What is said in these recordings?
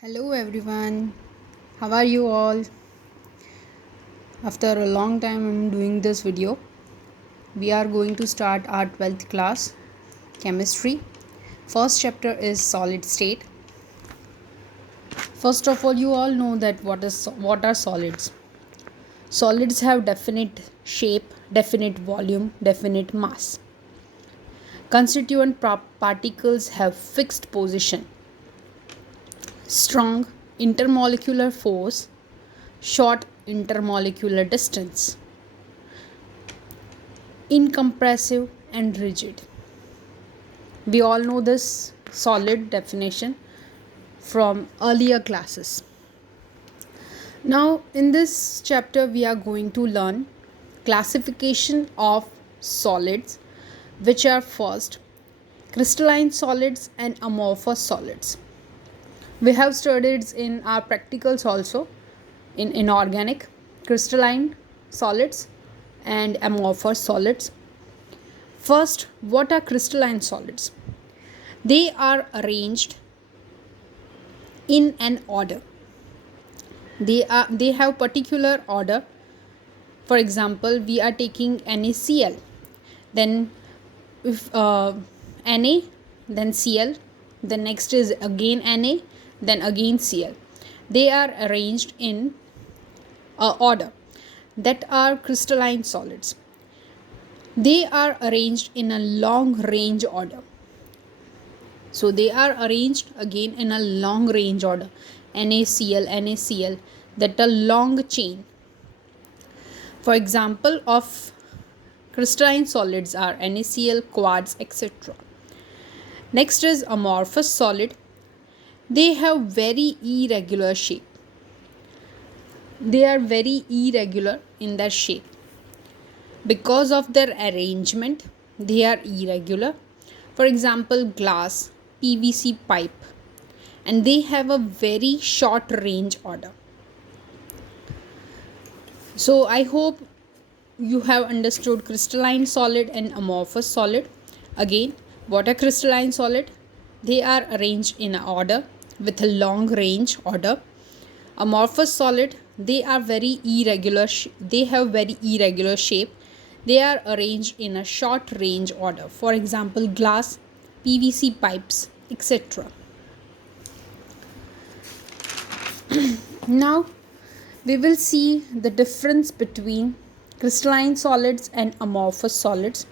Hello everyone, how are you all? After a long time, I'm doing this video. We are going to start our 12th class chemistry. First chapter is solid state. First of all, you all know that what are solids. Solids have definite shape, definite volume, definite mass. Constituent particles have fixed position, strong intermolecular force, short intermolecular distance, incompressive and rigid. We all know this solid definition from earlier classes. Now, in this chapter, we are going to learn classification of solids, which are first crystalline solids and amorphous solids. We have studied in our practicals also in inorganic, crystalline solids and amorphous solids. First, what are crystalline solids? They are arranged in an order. They have particular order. For example, we are taking NaCl, then if Na, then Cl, the next is again Na, then again Cl. They are arranged in order. That are crystalline solids. They are arranged in a long range order. So they are arranged again in a long range order. NaCl, NaCl, that a long chain. For example of crystalline solids are NaCl, quartz, etc. Next is amorphous solid. They have very irregular shape. They are very irregular in their shape. Because of their arrangement, they are irregular. For example, glass, PVC pipe, and they have a very short range order. So I hope you have understood crystalline solid and amorphous solid. Again, what are crystalline solid? They are arranged in an order with a long range order. Amorphous solid, they are very irregular. They have very irregular shape. They are arranged in a short range order. For example, glass, PVC pipes, etc. Now, we will see the difference between crystalline solids and amorphous solids.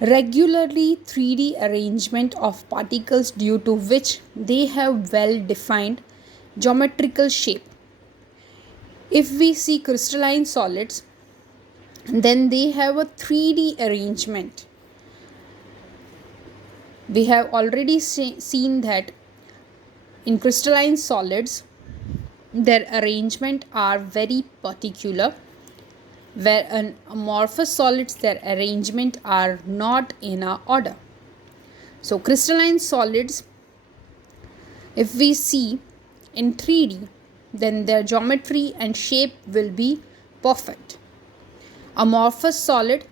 Regularly 3D arrangement of particles due to which they have well defined geometrical shape. If we see crystalline solids, then they have a 3D arrangement. We have already seen that in crystalline solids, their arrangement are very particular, where in amorphous solids, their arrangement are not in a order. So crystalline solids, if we see in 3D, then their geometry and shape will be perfect. Amorphous solid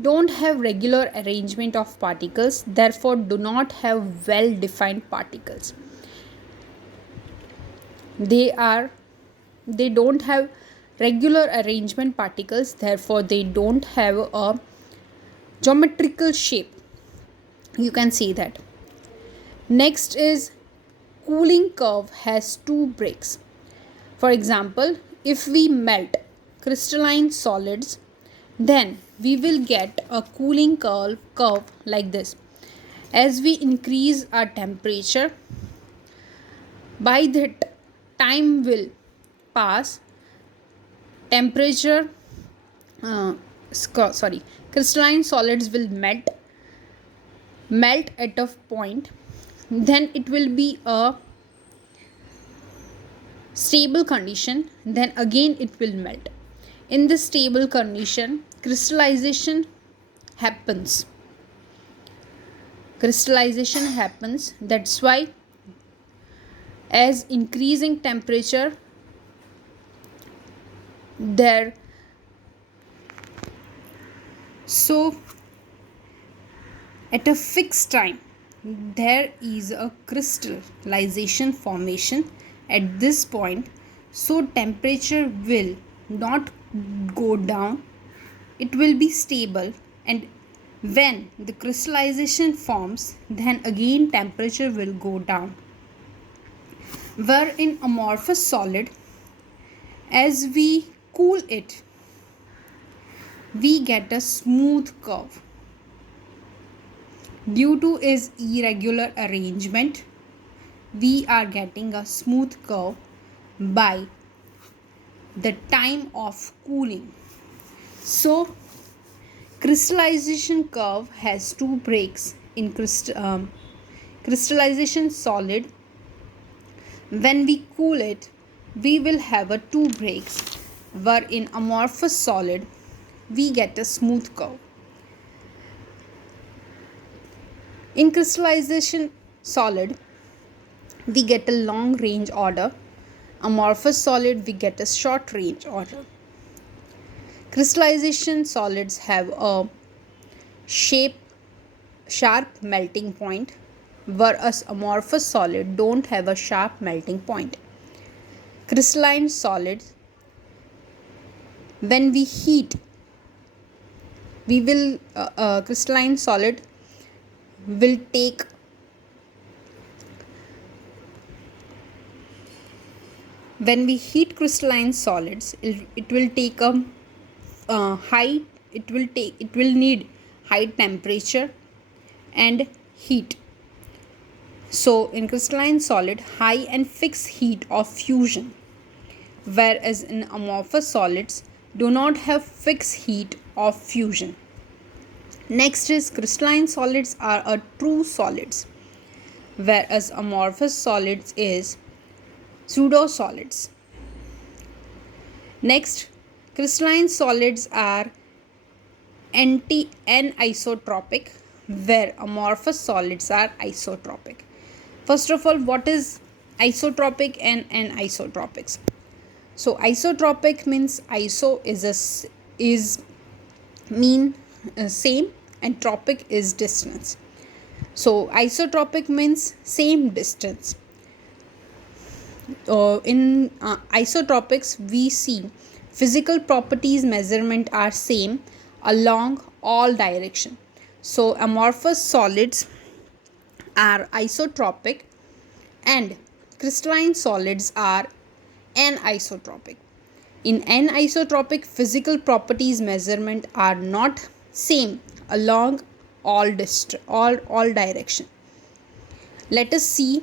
don't have regular arrangement of particles, therefore do not have well defined particles. They don't have regular arrangement particles, therefore they don't have a geometrical shape. You can see that. Next is cooling curve has two breaks. For example, if we melt crystalline solids, then we will get a cooling curve like this. As we increase our temperature, by that time will pass, temperature crystalline solids will melt at a point, then it will be a stable condition, then again it will melt. In this stable condition, crystallization happens. That's why as increasing temperature, there so at a fixed time, there is a crystallization formation at this point, so temperature will not go down, it will be stable, and when the crystallization forms, then again temperature will go down. Where in amorphous solid, as we cool it, we get a smooth curve. Due to its irregular arrangement, we are getting a smooth curve by the time of cooling. So, crystallization curve has two breaks in crystallization solid. When we cool it, we will have a two breaks, where in amorphous solid, we get a smooth curve. In crystallization solid, we get a long range order. Amorphous solid, we get a short range order. Crystallization solids have a sharp melting point, whereas amorphous solid don't have a sharp melting point. Crystalline solids, when we heat, we will crystalline solid will take when we heat crystalline solids, it will take a it will need high temperature and heat. So in crystalline solid, high and fixed heat of fusion, whereas in amorphous solids do not have fixed heat of fusion. Next is crystalline solids are a true solids, whereas amorphous solids is pseudo solids. Next, crystalline solids are anisotropic, where amorphous solids are isotropic. First of all, what is isotropic and anisotropics? So isotropic means iso is mean same, and tropic is distance. So isotropic means same distance. In isotropics, we see physical properties measurement are same along all direction. So amorphous solids are isotropic and crystalline solids are anisotropic. In anisotropic, physical properties measurement are not same along all direction. Let us see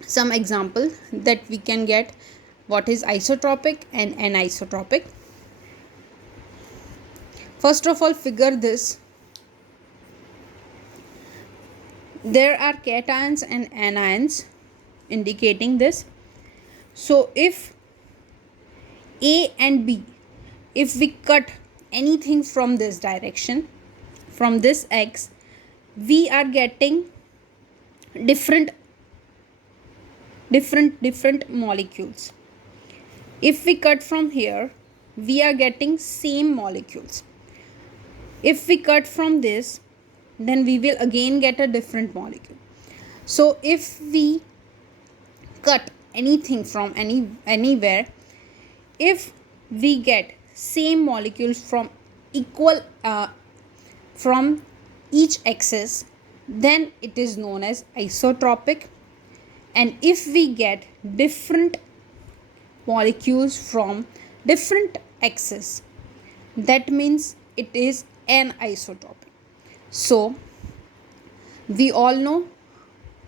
some example that we can get what is isotropic and anisotropic. First of all, figure this. There are cations and anions indicating this. So if A and B, if we cut anything from this direction, from this X, we are getting different molecules. If we cut from here, we are getting same molecules. If we cut from this, then we will again get a different molecule. So if we cut anything from anywhere, if we get same molecules from equal from each axis, then it is known as isotropic. And if we get different molecules from different axes, that means it is anisotropic. So we all know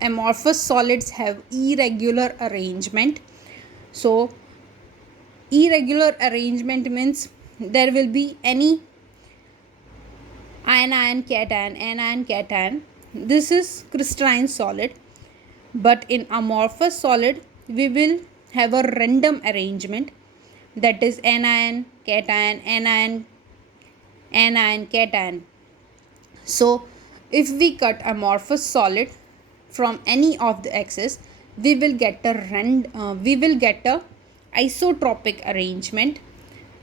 amorphous solids have irregular arrangement. So irregular arrangement means there will be any anion cation. This is crystalline solid. But in amorphous solid, we will have a random arrangement, that is anion, cation, anion, cation. So if we cut amorphous solid from any of the axes, we will get a isotropic arrangement,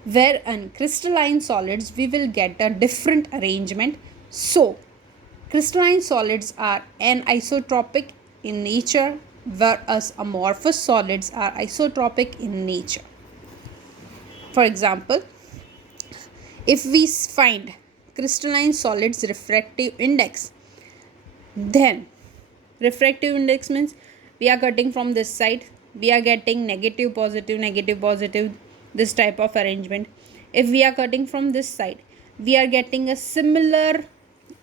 where in crystalline solids we will get a different arrangement. So Crystalline solids are anisotropic in nature, whereas amorphous solids are isotropic in nature. For example, if we find crystalline solids refractive index, then refractive index means we are cutting from this side, we are getting negative positive, this type of arrangement. If we are cutting from this side, we are getting a similar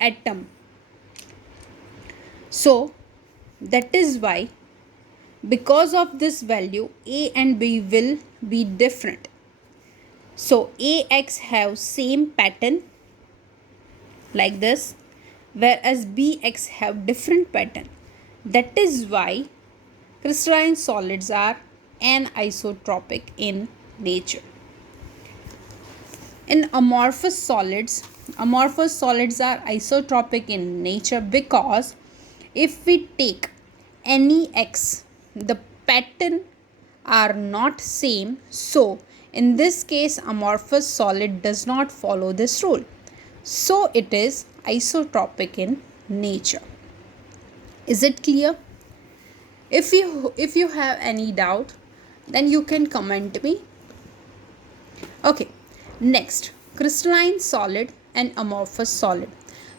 atom. So that is why, because of this value, A and B will be different. So AX have same pattern like this, whereas BX have different pattern. That is why crystalline solids are anisotropic in nature. In amorphous solids are isotropic in nature because if we take any X, the pattern are not same. So in this case, amorphous solid does not follow this rule. So it is isotropic in nature. Is it clear? If you have any doubt, then you can comment me. Okay, next, crystalline solid and amorphous solid.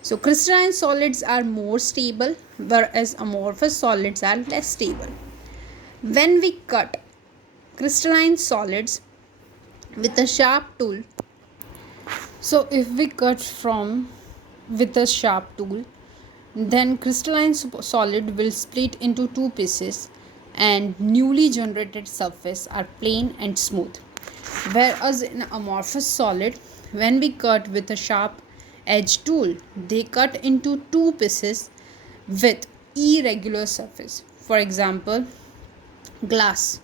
So crystalline solids are more stable, whereas amorphous solids are less stable. When we cut crystalline solids with a sharp tool, so if we cut from with a sharp tool, then crystalline solid will split into two pieces and newly generated surface are plain and smooth. Whereas in amorphous solid, when we cut with a sharp edge tool, they cut into two pieces with irregular surface. For example, glass.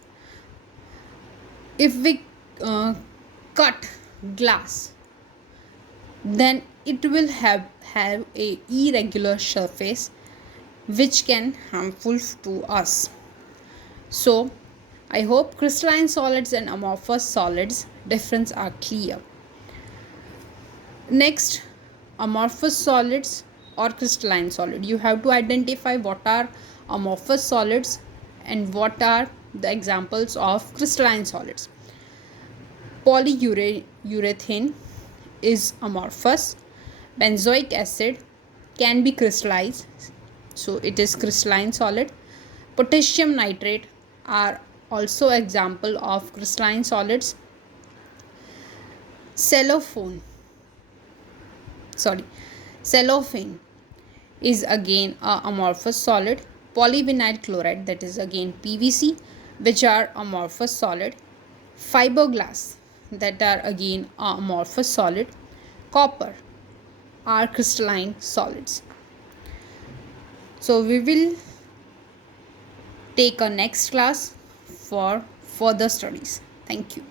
If we cut glass, then it will have a irregular surface which can harmful to us. So I hope crystalline solids and amorphous solids difference are clear. Next, amorphous solids or crystalline solid. You have to identify what are amorphous solids and what are the examples of crystalline solids. Polyurethane is amorphous. Benzoic acid can be crystallized, so it is crystalline solid. Potassium nitrate are also example of crystalline solids. Cellophane is again a amorphous solid. Polyvinyl chloride, that is again PVC, which are amorphous solid. Fiberglass, that are again amorphous solid. Copper are crystalline solids. So we will take a next class for further studies. Thank you.